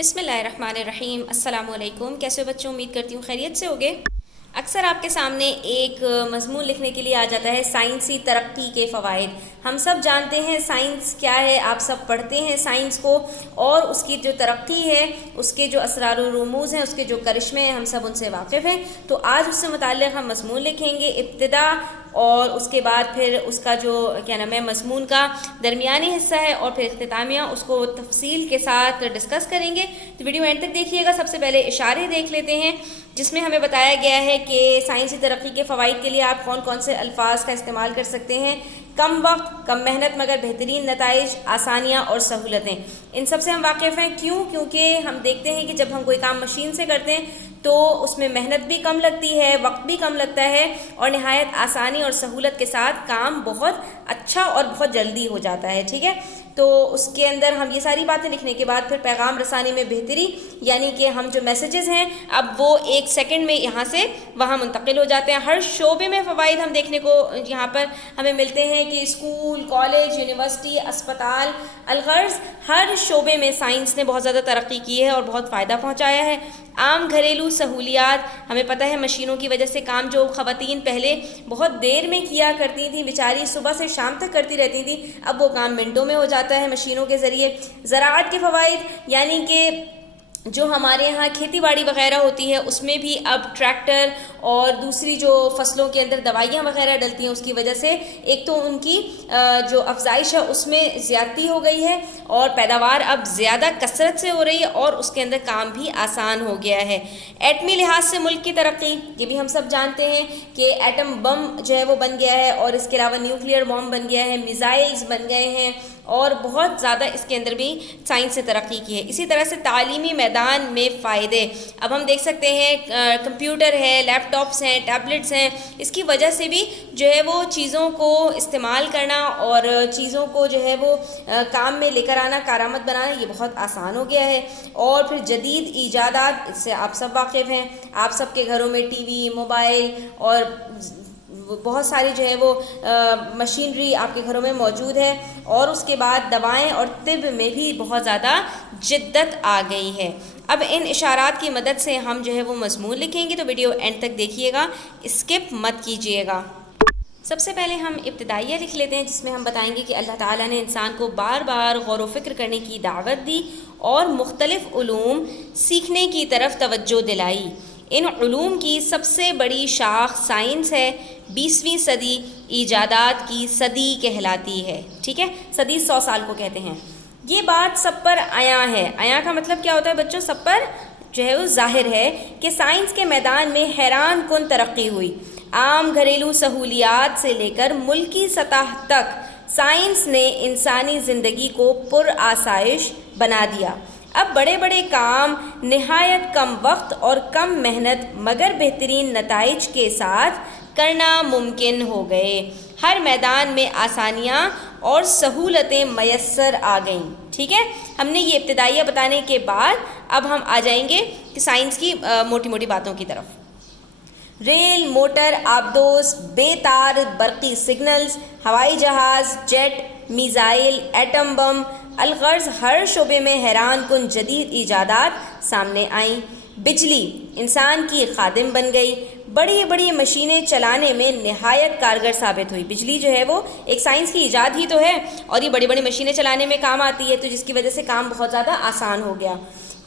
बिस्मिल्लाहिर्रहमानिर्रहीम। अस्सलाम वालेकुम। कैसे हो बच्चों? उम्मीद करती हूँ खैरियत से होगे। अक्सर आपके सामने एक मज़मून लिखने के लिए आ जाता है साइंसी तरक्की के फ़वाइद। हम सब जानते हैं साइंस क्या है, आप सब पढ़ते हैं साइंस को, और उसकी जो तरक्की है, उसके जो असरार व रुमूज़ हैं, उसके जो करिश्मे हैं, हम सब उनसे वाकिफ़ हैं। तो आज उससे मुताल्लिक़ हम मज़मून लिखेंगे, इब्तिदा और उसके बाद फिर उसका जो क्या नाम है मज़मून का दरमियानी हिस्सा है और फिर इख्तितामिया, उसको तफसील के साथ डिस्कस करेंगे। तो वीडियो एंड तक देखिएगा। सबसे पहले इशारे देख लेते हैं जिसमें हमें बताया गया है कि साइंसी तरक्की के फ़वाइद के लिए आप कौन कौन से अल्फाज का इस्तेमाल कर सकते हैं। कम वक्त, कम मेहनत मगर बेहतरीन नताइज, आसानियाँ और सहूलतें। इन सब से हम वाकिफ़ हैं। क्यों? क्योंकि हम देखते हैं कि जब हम कोई काम मशीन से करते हैं तो उसमें मेहनत भी कम लगती है, वक्त भी कम लगता है और नहायत आसानी और सहूलत के साथ काम बहुत अच्छा और बहुत जल्दी हो जाता है। ठीक है, तो उसके अंदर हम ये सारी बातें लिखने के बाद फिर पैगाम रसानी में बेहतरी, यानी कि हम जो मैसेजेस हैं अब वो 1 सेकंड में यहाँ से वहाँ मुंतकिल हो जाते हैं। हर शोबे में फ़वाइद हम देखने को यहाँ पर हमें मिलते हैं कि स्कूल, कॉलेज, यूनिवर्सिटी, अस्पताल, अलगर्ज हर शोबे में साइंस ने बहुत ज़्यादा तरक्की की है और बहुत फ़ायदा पहुँचाया है। आम घरेलू सहूलियात, हमें पता है मशीनों की वजह से काम जो ख़वातीन पहले बहुत देर में किया करती थी, बेचारी सुबह से शाम तक करती रहती थी, अब वो काम मिनटों में हो जाता है मशीनों के ज़रिए। ज़राअत के फ़वाइद, यानी कि जो हमारे यहाँ खेती बाड़ी वगैरह होती है उसमें भी अब ट्रैक्टर और दूसरी जो फसलों के अंदर दवाइयाँ वगैरह डलती हैं उसकी वजह से एक तो उनकी जो अफजाइश है उसमें ज़्यादती हो गई है और पैदावार अब ज़्यादा कसरत से हो रही है और उसके अंदर काम भी आसान हो गया है। एटमी लिहाज से मुल्क की तरक्की, ये भी हम सब जानते हैं कि एटम बम जो है वो बन गया है और इसके अलावा न्यूक्लियर बम बन गया है, मिज़ाइल्स बन गए हैं और बहुत ज़्यादा इसके अंदर भी साइंस से तरक्की की है। इसी तरह से तालीमी मैदान में फ़ायदे, अब हम देख सकते हैं कंप्यूटर है, लैपटॉप्स हैं, टैबलेट्स हैं, इसकी वजह से भी जो है वो चीज़ों को इस्तेमाल करना और चीज़ों को जो है वो काम में लेकर आना, कारआमद बनाना, ये बहुत आसान हो गया है। और फिर जदीद ईजादात, इससे आप सब वाकिफ़ हैं, आप सब के घरों में टीवी, मोबाइल और बहुत सारी जो है वो मशीनरी आपके घरों में मौजूद है। और उसके बाद दवाएं और तिब में भी बहुत ज़्यादा जिद्दत आ गई है। अब इन इशारात की मदद से हम जो है वो मज़मून लिखेंगे, तो वीडियो एंड तक देखिएगा, स्किप मत कीजिएगा। सबसे पहले हम इब्तिदाइया लिख लेते हैं जिसमें हम बताएंगे कि अल्लाह ताला ने इंसान को बार बार गौर व फिक्र करने की दावत दी और मुख्तलिफ़ उलूम सीखने की तरफ तवज्जो दिलाई। इन उलूम की सबसे बड़ी शाख साइंस है। 20वीं सदी ईजादात की सदी कहलाती है। ठीक है, सदी 100 साल को कहते हैं। ये बात सब पर आया है। आया का मतलब क्या होता है बच्चों? सब पर जो है वो ज़ाहिर है कि साइंस के मैदान में हैरान कुन तरक्की हुई। आम घरेलू सहूलियात से लेकर मुल्की सतह तक साइंस ने इंसानी ज़िंदगी को पुरआसाइश बना दिया। अब बड़े बड़े काम निहायत कम वक्त और कम मेहनत मगर बेहतरीन नताइज के साथ करना मुमकिन हो गए। हर मैदान में आसानियाँ और सहूलतें मयस्सर आ गईं। ठीक है, हमने ये इब्तिदाइया बताने के बाद अब हम आ जाएंगे कि साइंस की मोटी मोटी बातों की तरफ। रेल, मोटर, आबदोस, बेतार बरक़ी सिग्नल्स, हवाई जहाज़, जेट, मिज़ाइल, एटम बम, अलगर्ज हर शोबे में हैरान कुन जदीद ईजादात सामने आईं। बिजली इंसान की खादिम बन गई। बड़ी बड़ी मशीनें चलाने में नहायत कारगर साबित हुई। बिजली जो है वो एक साइंस की ईजाद ही तो है और ये बड़ी बड़ी मशीनें चलाने में काम आती है, तो जिसकी वजह से काम बहुत ज़्यादा आसान हो गया।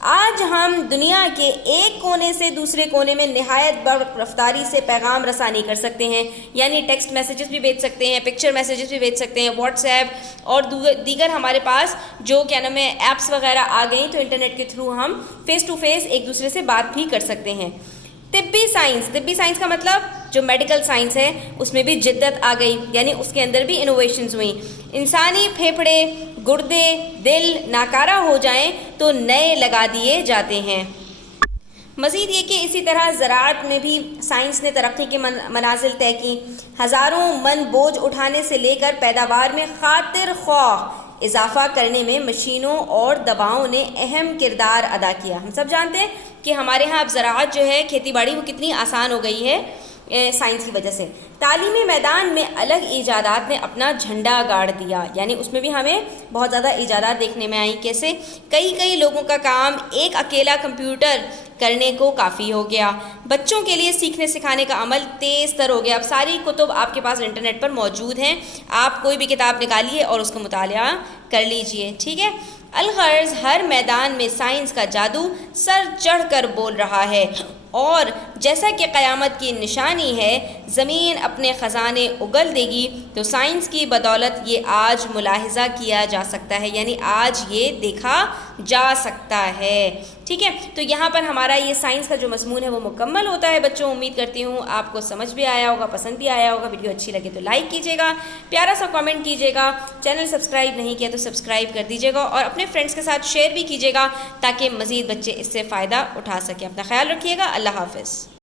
आज हम दुनिया के एक कोने से दूसरे कोने में नहायत बर्क़ रफ्तारी से पैगाम रसानी कर सकते हैं, यानी टेक्स्ट मैसेजेस भी भेज सकते हैं, पिक्चर मैसेजेस भी भेज सकते हैं, व्हाट्सएप और दीगर हमारे पास जो क्या नाम है ऐप्स वगैरह आ गई, तो इंटरनेट के थ्रू हम फ़ेस टू फेस एक दूसरे से बात भी कर सकते हैं। तिब्बी साइंस का मतलब जो मेडिकल साइंस है उसमें भी जिद्दत आ गई, यानी उसके अंदर भी इनोवेशंस हुई। इंसानी फेफड़े, गुर्दे, दिल नाकारा हो जाएं तो नए लगा दिए जाते हैं। मज़ीद ये कि इसी तरह ज़राअत में भी साइंस ने तरक्की के मनाजिल तय की। हज़ारों मन बोझ उठाने से लेकर पैदावार में खातिर ख्वाह इजाफ़ा करने में मशीनों और दवाओं ने अहम किरदार अदा किया। हम सब जानते हैं कि हमारे यहाँ अब ज़राअत जो है खेती बाड़ी वो कितनी आसान हो गई है। سائنس کی وجہ سے۔ تعلیمی میدان میں الگ ایجادات نے اپنا جھنڈا گاڑ دیا، یعنی اس میں بھی ہمیں بہت زیادہ ایجادات دیکھنے میں آئیں، کیسے کئی لوگوں کا کام ایک اکیلا کمپیوٹر کرنے کو کافی ہو گیا۔ بچوں کے لیے سیکھنے سکھانے کا عمل تیز تر ہو گیا، اب ساری کتب آپ کے پاس انٹرنیٹ پر موجود ہیں، آپ کوئی بھی کتاب نکالیے اور اس کا مطالعہ کر لیجئے، ٹھیک ہے۔ الغرض ہر میدان میں سائنس کا جادو سر چڑھ کر بول رہا ہے، اور جیسا کہ قیامت کی نشانی ہے، زمین اپنے خزانے اگل دے گی، تو سائنس کی بدولت یہ آج ملاحظہ کیا جا سکتا ہے، یعنی آج یہ دیکھا جا سکتا ہے، ٹھیک ہے۔ تو یہاں پر ہمارا یہ سائنس کا جو مضمون ہے وہ مکمل ہوتا ہے بچوں۔ امید کرتی ہوں آپ کو سمجھ بھی آیا ہوگا، پسند بھی آیا ہوگا۔ ویڈیو اچھی لگے تو لائک کیجیے گا، پیارا سا کامنٹ کیجیے گا، چینل سبسکرائب نہیں کیا تو سبسکرائب کر دیجیے گا، اور اپنے فرینڈس کے ساتھ شیئر بھی کیجیے گا تاکہ مزید بچے اس سے فائدہ اٹھا سکیں۔ اپنا خیال رکھیے گا، اللہ حافظ۔